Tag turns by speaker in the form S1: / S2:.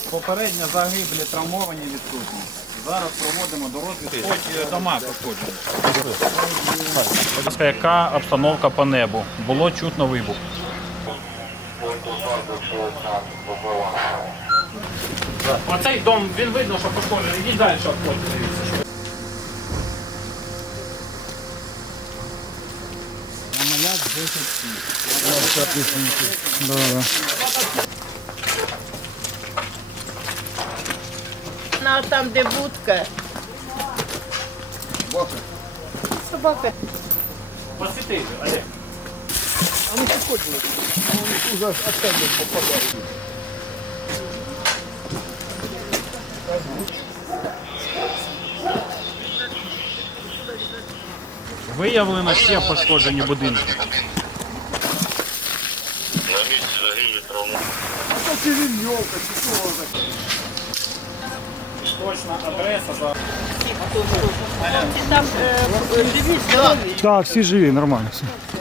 S1: Попередньо загиблі, травмовані, відсутні. Зараз проводимо до розвідки. Хоч дома пошкоджені. Яка обстановка по небу? Було чутно вибух. Оцей дом, він видно, що пошкоджений. Ідіть далі, що дивіться. Амаляк 10.
S2: На там, де будка. Собака.
S1: Посвіти, Олег.
S3: А ну підходь, вони уже оттенки попадають.
S1: Виявлено ще пошкоджені будинки.
S4: На місці загиблі травму.
S3: А то Кирильовка, чи що воно таке?
S1: Точна адреса за...
S2: Там живі, здорові.
S3: Так, всі живі, нормально все.